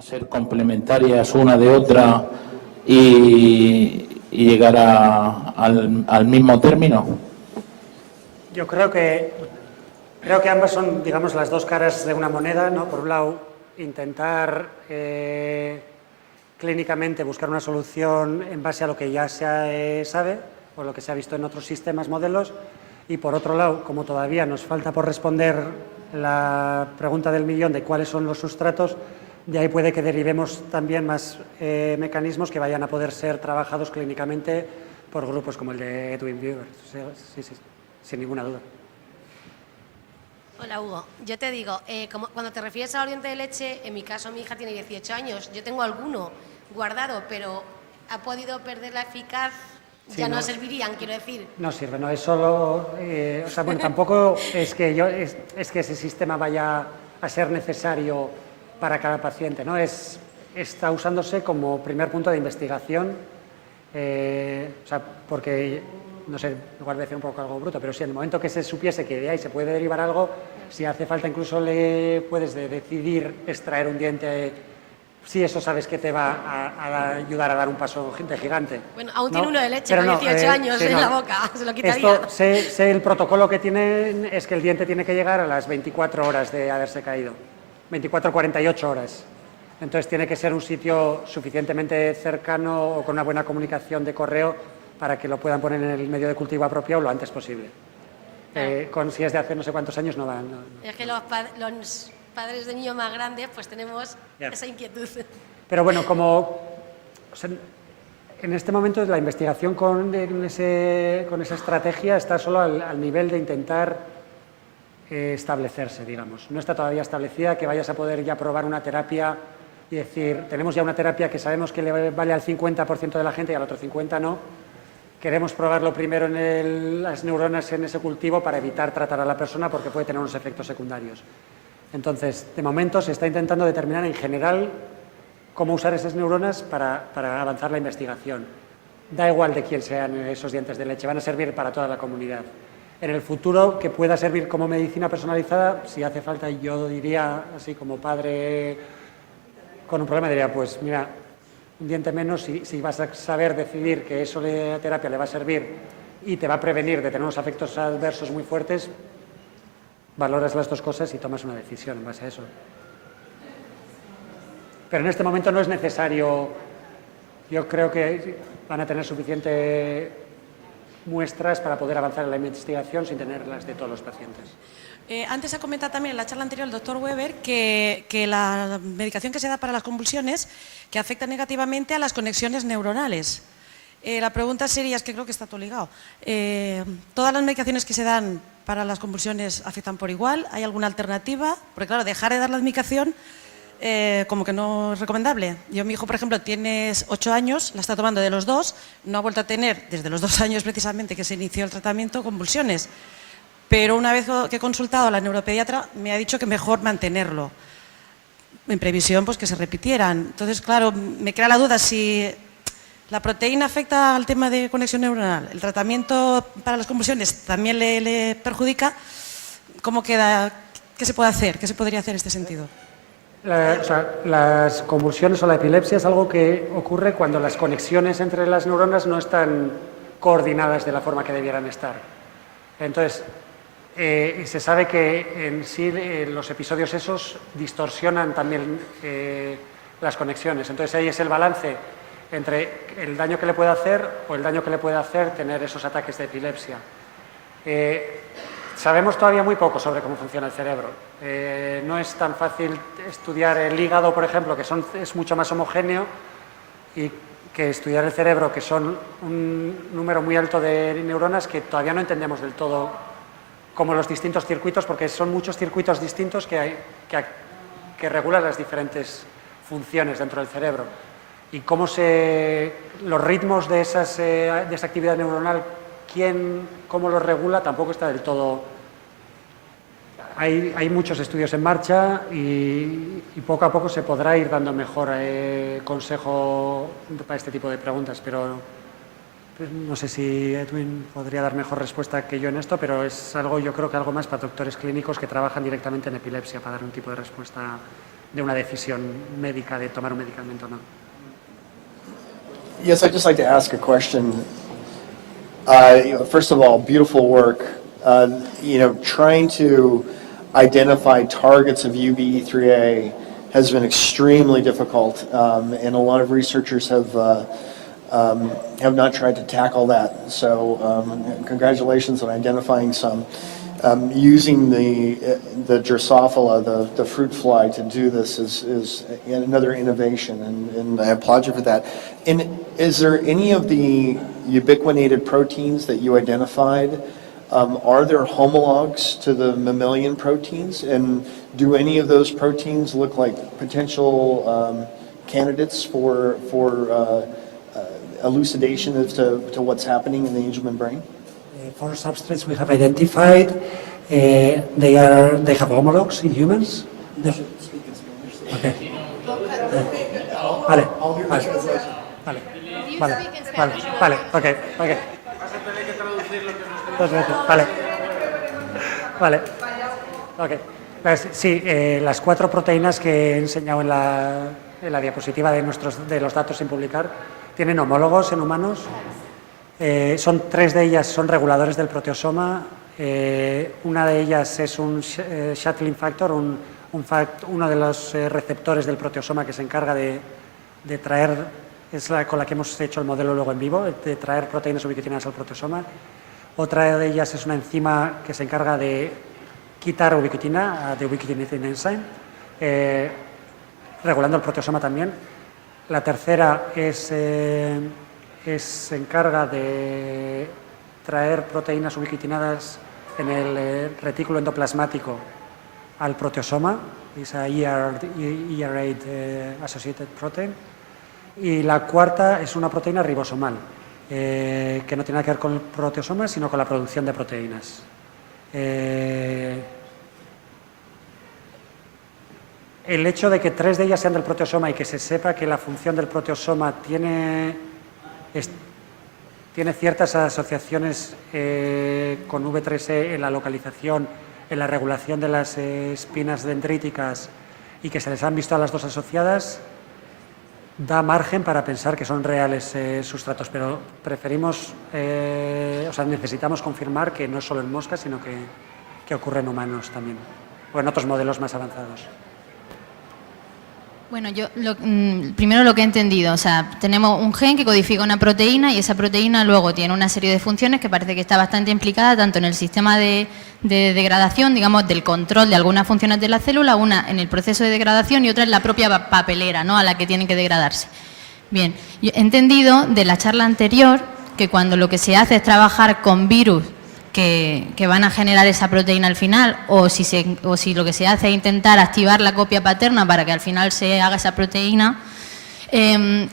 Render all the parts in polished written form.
a ser complementarias una de otra y llegar al mismo término? Yo creo que ambas son, digamos, las dos caras de una moneda, ¿no? Por un lado, intentar clínicamente buscar una solución en base a lo que ya se sabe o lo que se ha visto en otros sistemas, modelos, y por otro lado, como todavía nos falta por responder la pregunta del millón de cuáles son los sustratos, de ahí puede que derivemos también más mecanismos que vayan a poder ser trabajados clínicamente por grupos como el de Edwin Bieber. Sí, sin ninguna duda. Hola, Hugo. Yo te digo, cuando te refieres al oriente de leche, en mi caso mi hija tiene 18 años, yo tengo alguno guardado, pero ha podido perder la eficaz, sí, ya no servirían, quiero decir. No sirve, no es solo... o sea, bueno, tampoco es que ese sistema vaya a ser necesario para cada paciente, ¿no? Está usándose como primer punto de investigación, o sea, porque... no sé, igual voy a decir un poco algo bruto, pero si en el momento que se supiese que de ahí se puede derivar algo, si hace falta incluso le puedes decidir extraer un diente, si eso sabes que te va a ayudar a dar un paso de gigante. Bueno, aún tiene uno de leche, con 18 años en la boca, se lo quitaría. Esto, sé el protocolo que tienen es que el diente tiene que llegar a las 24 horas de haberse caído, 24 48 horas. Entonces tiene que ser un sitio suficientemente cercano o con una buena comunicación de correo para que lo puedan poner en el medio de cultivo apropiado lo antes posible. Si es de hace no sé cuántos años no van. No. Es que los padres de niños más grandes pues tenemos esa inquietud. Pero bueno, o sea, en este momento la investigación con esa estrategia está solo al nivel de intentar establecerse, digamos. No está todavía establecida que vayas a poder ya probar una terapia y decir, tenemos ya una terapia que sabemos que le vale al 50% de la gente y al otro 50% no. Queremos probarlo primero en las neuronas en ese cultivo para evitar tratar a la persona porque puede tener unos efectos secundarios. Entonces, de momento se está intentando determinar en general cómo usar esas neuronas para avanzar la investigación. Da igual de quién sean esos dientes de leche, van a servir para toda la comunidad. En el futuro, que pueda servir como medicina personalizada, si hace falta, yo diría, así como padre con un problema, diría, pues mira, un diente menos, si vas a saber decidir que eso de terapia le va a servir y te va a prevenir de tener unos efectos adversos muy fuertes, valoras las dos cosas y tomas una decisión en base a eso. Pero en este momento no es necesario, yo creo que van a tener suficiente muestras para poder avanzar en la investigación sin tenerlas de todos los pacientes. Antes ha comentado también en la charla anterior el doctor Weber que la medicación que se da para las convulsiones que afecta negativamente a las conexiones neuronales. La pregunta sería, es que creo que está todo ligado, ¿todas las medicaciones que se dan para las convulsiones afectan por igual? ¿Hay alguna alternativa? Porque claro, dejar de dar la medicación como que no es recomendable. Mi hijo, por ejemplo, tiene 8 años, la está tomando de los 2, no ha vuelto a tener, desde los 2 años precisamente que se inició el tratamiento, convulsiones. Pero una vez que he consultado a la neuropediatra me ha dicho que mejor mantenerlo, en previsión pues que se repitieran. Entonces, claro, me queda la duda si la proteína afecta al tema de conexión neuronal, el tratamiento para las convulsiones también le perjudica. ¿Cómo queda? ¿Qué se puede hacer? ¿Qué se podría hacer en este sentido? Las convulsiones o la epilepsia es algo que ocurre cuando las conexiones entre las neuronas no están coordinadas de la forma que debieran estar. Entonces, se sabe que en sí los episodios esos distorsionan también las conexiones. Entonces ahí es el balance entre el daño que le puede hacer o el daño que le puede hacer tener esos ataques de epilepsia. Sabemos todavía muy poco sobre cómo funciona el cerebro. No es tan fácil estudiar el hígado, por ejemplo, que es mucho más homogéneo, y que estudiar el cerebro, que son un número muy alto de neuronas que todavía no entendemos del todo como los distintos circuitos, porque son muchos circuitos distintos que regulan las diferentes funciones dentro del cerebro. Y cómo los ritmos de esa actividad neuronal, cómo los regula, tampoco está del todo. Hay muchos estudios en marcha y poco a poco se podrá ir dando mejor consejo para este tipo de preguntas, pero no sé si Edwin podría dar mejor respuesta que yo en esto, pero es algo, yo creo que algo más para doctores clínicos que trabajan directamente en epilepsia, para dar un tipo de respuesta una decisión médica de tomar un medicamento o no. Yes, I'd just like to ask a question. First of all, beautiful work. Trying to identify targets of UBE3A has been extremely difficult, and a lot of researchers have not tried to tackle that. So, congratulations on identifying some. Using the Drosophila, the fruit fly, to do this is another innovation, and I applaud you for that. And is there any of the ubiquitinated proteins that you identified, are there homologs to the mammalian proteins? And do any of those proteins look like potential candidates for elucidation as to what's happening in the Angelman brain? For substrates we have identified, they have homologs in humans. Okay. Vale, okay. Vale. Okay. Pues, sí, las 4 proteínas que he enseñado en la diapositiva de los datos sin publicar tienen homólogos en humanos. 3 de ellas son reguladores del proteosoma. Una de ellas es un shuttling factor, uno de los receptores del proteosoma que se encarga de traer, es con la que hemos hecho el modelo luego en vivo, de traer proteínas ubiquitinadas al proteosoma. Otra de ellas es una enzima que se encarga de quitar ubiquitina, de ubiquitination enzyme, regulando el proteosoma también. La tercera se encarga de traer proteínas ubiquitinadas en el retículo endoplasmático al proteosoma, esa ER8 associated protein. Y la cuarta es una proteína ribosomal, que no tiene nada que ver con el proteosoma, sino con la producción de proteínas. El hecho de que 3 de ellas sean del proteosoma y que se sepa que la función del proteosoma tiene ciertas asociaciones con V3E en la localización, en la regulación de las espinas dendríticas, y que se les han visto a las 2 asociadas, da margen para pensar que son reales sustratos, pero necesitamos confirmar que no es solo en moscas, sino que ocurre en humanos también, o en otros modelos más avanzados. Bueno, yo primero lo que he entendido, o sea, tenemos un gen que codifica una proteína y esa proteína luego tiene una serie de funciones que parece que está bastante implicada tanto en el sistema de degradación, digamos, del control de algunas funciones de la célula, una en el proceso de degradación y otra en la propia papelera, ¿no?, a la que tienen que degradarse. Bien, yo he entendido de la charla anterior que cuando lo que se hace es trabajar con virus que van a generar esa proteína al final, o si lo que se hace es intentar activar la copia paterna para que al final se haga esa proteína,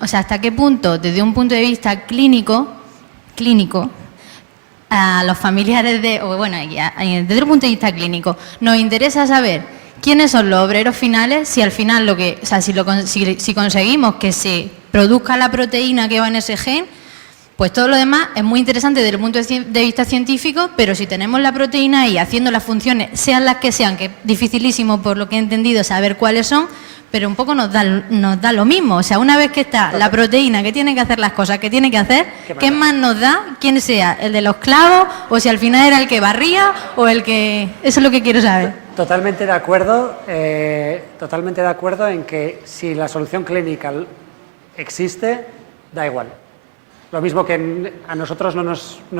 hasta qué punto, desde un punto de vista clínico, a los familiares desde un punto de vista clínico, nos interesa saber quiénes son los obreros finales, si al final si conseguimos que se produzca la proteína que va en ese gen, pues todo lo demás es muy interesante desde el punto de vista científico, pero si tenemos la proteína ahí haciendo las funciones, sean las que sean, que es dificilísimo por lo que he entendido saber cuáles son, pero un poco nos da lo mismo. O sea, una vez que está la proteína que tiene que hacer las cosas que tiene que hacer, ¿qué más nos da quién sea? ¿El de los clavos? ¿O si al final era el que barría? ¿O el que...? Eso es lo que quiero saber. Totalmente de acuerdo en que si la solución clínica existe, da igual. Lo mismo que a nosotros no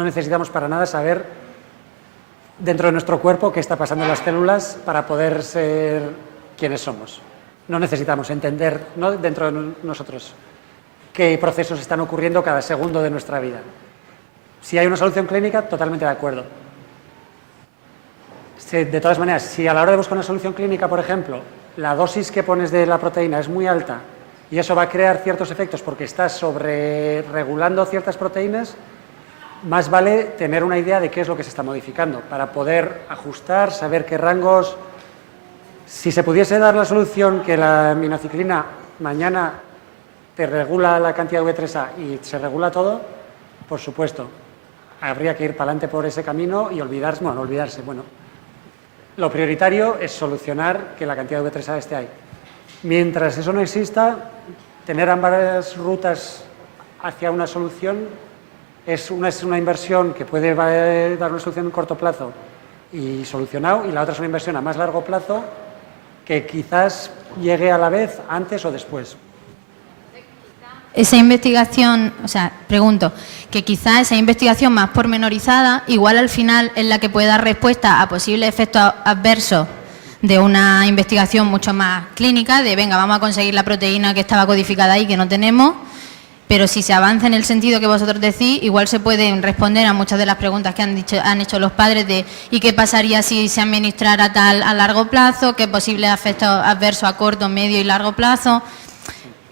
necesitamos para nada saber dentro de nuestro cuerpo qué está pasando en las células para poder ser quienes somos. No necesitamos entender, ¿no?, dentro de nosotros qué procesos están ocurriendo cada segundo de nuestra vida. Si hay una solución clínica, totalmente de acuerdo. De todas maneras, si a la hora de buscar una solución clínica, por ejemplo, la dosis que pones de la proteína es muy alta y eso va a crear ciertos efectos porque estás sobreregulando ciertas proteínas, más vale tener una idea de qué es lo que se está modificando para poder ajustar, saber qué rangos. Si se pudiese dar la solución que la minociclina mañana te regula la cantidad de V3A y se regula todo, por supuesto, habría que ir para adelante por ese camino y olvidarse. Lo prioritario es solucionar que la cantidad de V3A esté ahí. Mientras eso no exista, tener ambas rutas hacia una solución es una inversión que puede dar una solución en corto plazo y solucionado, y la otra es una inversión a más largo plazo que quizás llegue a la vez antes o después. Esa investigación, o sea, pregunto, que quizás esa investigación más pormenorizada, igual al final es la que puede dar respuesta a posibles efectos adversos de una investigación mucho más clínica, de venga, vamos a conseguir la proteína que estaba codificada ahí, que no tenemos, pero si se avanza en el sentido que vosotros decís, igual se pueden responder a muchas de las preguntas que han hecho los padres de ¿y qué pasaría si se administrara tal a largo plazo? ¿Qué posibles efectos adversos a corto, medio y largo plazo?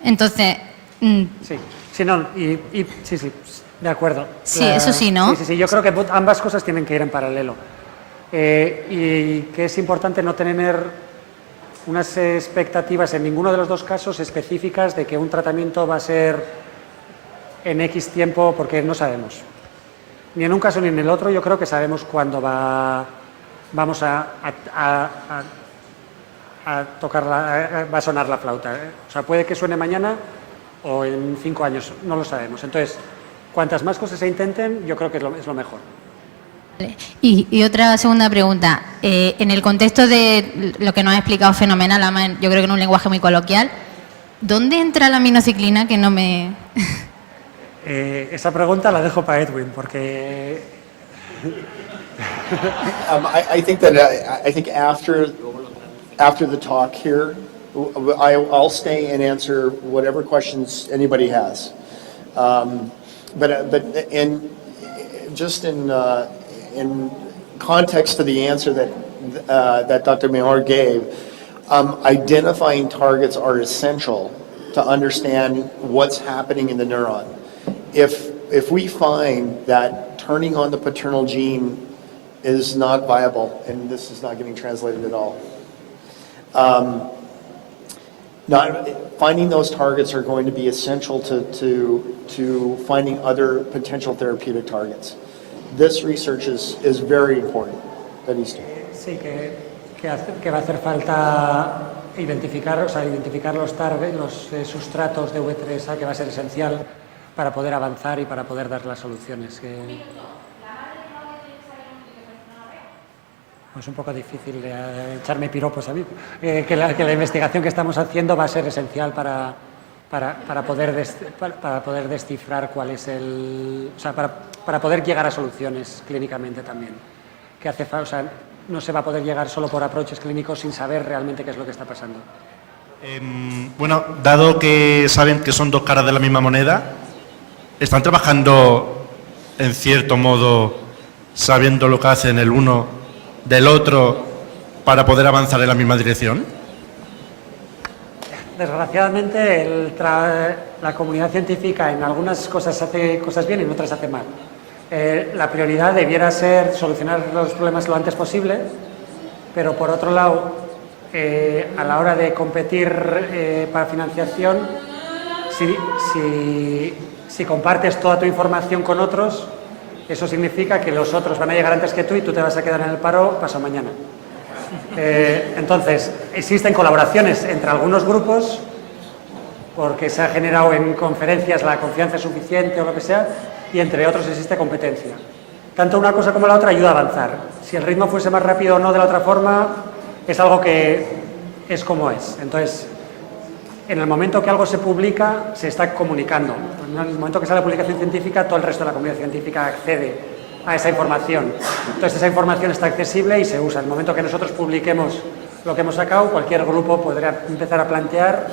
Entonces... Sí, no, sí, de acuerdo. Sí, eso sí, ¿no? Sí, yo creo que ambas cosas tienen que ir en paralelo. Y que es importante no tener unas expectativas en ninguno de los dos casos específicas de que un tratamiento va a ser en X tiempo, porque no sabemos. Ni en un caso ni en el otro yo creo que sabemos cuándo vamos a tocar va a sonar la flauta. O sea, puede que suene mañana o en 5 años, no lo sabemos. Entonces, cuantas más cosas se intenten, yo creo que es lo mejor. Y otra segunda pregunta. En el contexto de lo que nos ha explicado fenomenal, además, yo creo que en un lenguaje muy coloquial, ¿dónde entra la aminociclina? Que no me... Esa pregunta la dejo para Edwin, porque... I think that I think after the talk here, I'll stay and answer whatever questions anybody has. But in context to the answer that Dr. Mejor gave, identifying targets are essential to understand what's happening in the neuron. If we find that turning on the paternal gene is not viable, and this is not getting translated at all, finding those targets are going to be essential to finding other potential therapeutic targets. This research is very important that he's doing. Sí, que va a hacer falta identificar los targets, los sustratos de V3A, que va a ser esencial para poder avanzar y para poder dar las soluciones. Es un poco difícil echarme piropos a mí. Que la investigación que estamos haciendo va a ser esencial para poder descifrar cuál es el... O sea, para poder llegar a soluciones clínicamente también. O sea, no se va a poder llegar solo por approaches clínicos sin saber realmente qué es lo que está pasando. Bueno, dado que saben que son dos caras de la misma moneda, ¿están trabajando en cierto modo sabiendo lo que hacen el uno del otro para poder avanzar en la misma dirección? Desgraciadamente, la comunidad científica en algunas cosas hace cosas bien y en otras hace mal. La prioridad debiera ser solucionar los problemas lo antes posible, pero por otro lado, a la hora de competir para financiación, si compartes toda tu información con otros, eso significa que los otros van a llegar antes que tú y tú te vas a quedar en el paro pasado mañana. Entonces, existen colaboraciones entre algunos grupos porque se ha generado en conferencias la confianza suficiente o lo que sea, y entre otros existe competencia. Tanto una cosa como la otra ayuda a avanzar. Si el ritmo fuese más rápido o no de la otra forma, es algo que es como es. Entonces, en el momento que algo se publica, se está comunicando. En el momento que sale la publicación científica, todo el resto de la comunidad científica accede a esa información. Entonces, esa información está accesible y se usa. En el momento que nosotros publiquemos lo que hemos sacado, cualquier grupo podrá empezar a plantear,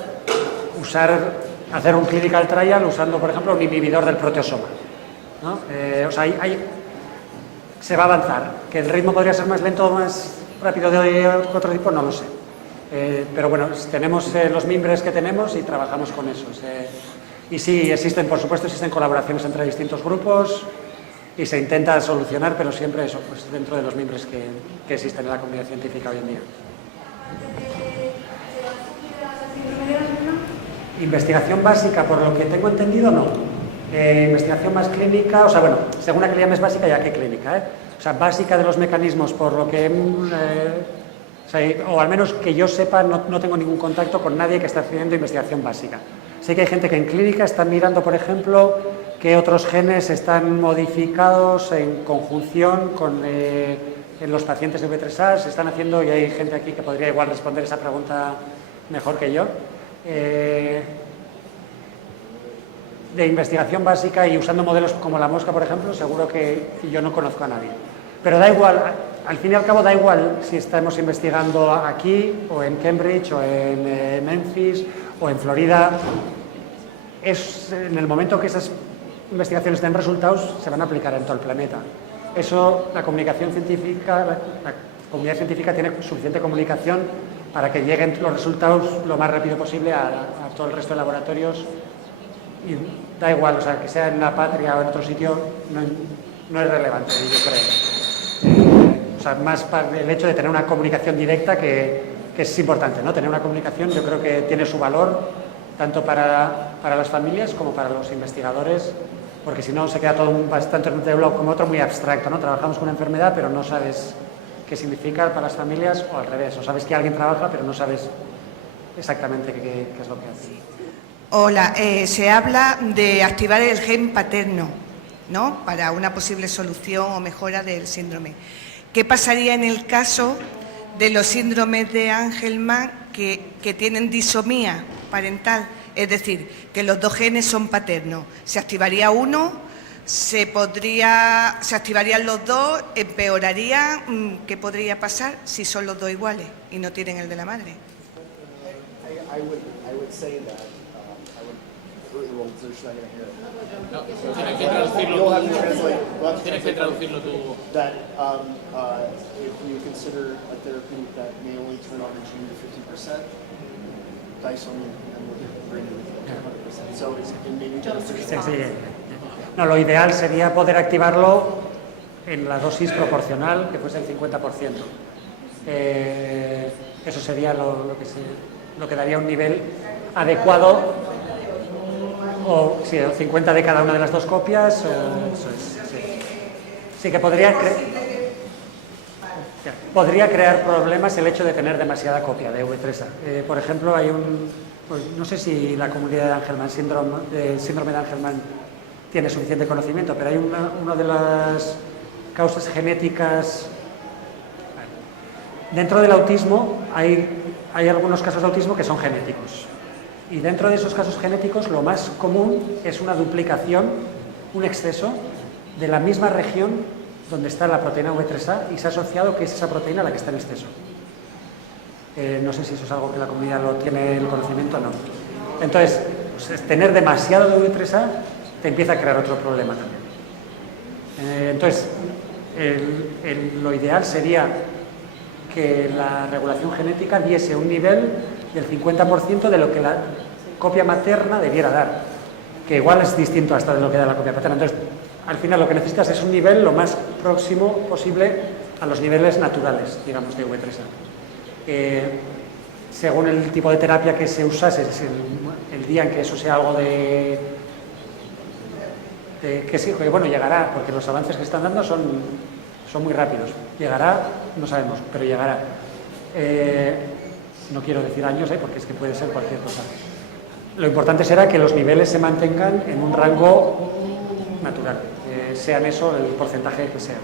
hacer un clinical trial usando, por ejemplo, un inhibidor del proteasoma, ¿no? O sea, se va a avanzar. ¿Que el ritmo podría ser más lento o más rápido de otro tipo? No lo sé. Pero bueno, tenemos los mimbres que tenemos y trabajamos con esos. Y sí, por supuesto, existen colaboraciones entre distintos grupos y se intenta solucionar, pero siempre eso, pues dentro de los mimbres que existen en la comunidad científica hoy en día. Investigación básica, por lo que tengo entendido, no. Investigación más clínica, o sea, bueno, según la que le llames básica, ya que clínica, O sea, básica de los mecanismos, por lo que O sea, o al menos que yo sepa, no tengo ningún contacto con nadie que esté haciendo investigación básica. Sé que hay gente que en clínica está mirando, por ejemplo, que otros genes están modificados en conjunción con en los pacientes de V3A, se están haciendo, y hay gente aquí que podría igual responder esa pregunta mejor que yo, de investigación básica y usando modelos como la mosca, por ejemplo, seguro que yo no conozco a nadie. Pero da igual, al fin y al cabo da igual si estamos investigando aquí, o en Cambridge, o en Memphis, o en Florida. Es en el momento que esas investigaciones den resultados, se van a aplicar en todo el planeta. Eso, la comunicación científica, la comunidad científica tiene suficiente comunicación para que lleguen los resultados lo más rápido posible a todo el resto de laboratorios. Y da igual, o sea, que sea en la patria o en otro sitio, no es relevante, yo creo. O sea, más el hecho de tener una comunicación directa que es importante, ¿no? Tener una comunicación yo creo que tiene su valor, tanto para las familias como para los investigadores, porque si no se queda todo bastante como otro muy abstracto, ¿no? Trabajamos con una enfermedad, pero no sabes qué significa para las familias, o al revés, o sabes que alguien trabaja, pero no sabes exactamente qué es lo que hace. Hola, se habla de activar el gen paterno, ¿no?, para una posible solución o mejora del síndrome. ¿Qué pasaría en el caso de los síndromes de Angelman que tienen disomía parental? Es decir, que los dos genes son paternos. ¿Se activaría uno? ¿Se activarían los dos? ¿Empeoraría? ¿Qué podría pasar si son los dos iguales y no tienen el de la madre? I would say that. Well, there's not going to hear it. No, tienes que traducirlo You'll have tú. to translate. You'll have to Tienes que translate traducirlo tú. that if you consider a therapy that may only turn on the gene to 50%, disomy and would bring it to 100%. So it may be beneficial. Sí. No, lo ideal sería poder activarlo en la dosis proporcional, que fuese el 50%. Eso sería lo que daría un nivel adecuado, o sí, 50 de cada una de las dos copias. Eso es, sí. Sí que podría crear problemas el hecho de tener demasiada copia de V3A. Por ejemplo, hay pues, no sé si la comunidad de Angelman, síndrome de Angelman, tiene suficiente conocimiento, pero hay una de las causas genéticas. Dentro del autismo hay algunos casos de autismo que son genéticos. Y dentro de esos casos genéticos lo más común es una duplicación, un exceso de la misma región donde está la proteína V3A y se ha asociado que es esa proteína la que está en exceso. No sé si eso es algo que la comunidad lo tiene el conocimiento o no. Entonces, pues, tener demasiado de V3A te empieza a crear otro problema también. Entonces, lo ideal sería que la regulación genética diese un nivel del 50% de lo que la copia materna debiera dar, que igual es distinto hasta de lo que da la copia paterna. Entonces, al final lo que necesitas es un nivel lo más próximo posible a los niveles naturales, digamos, de V3A. Según el tipo de terapia que se usase, el día en que eso sea algo que sí, que bueno, llegará, porque los avances que están dando son muy rápidos. Llegará, no sabemos, pero llegará. No quiero decir años, porque es que puede ser cualquier cosa. Lo importante será que los niveles se mantengan en un rango natural, sean eso el porcentaje que sea.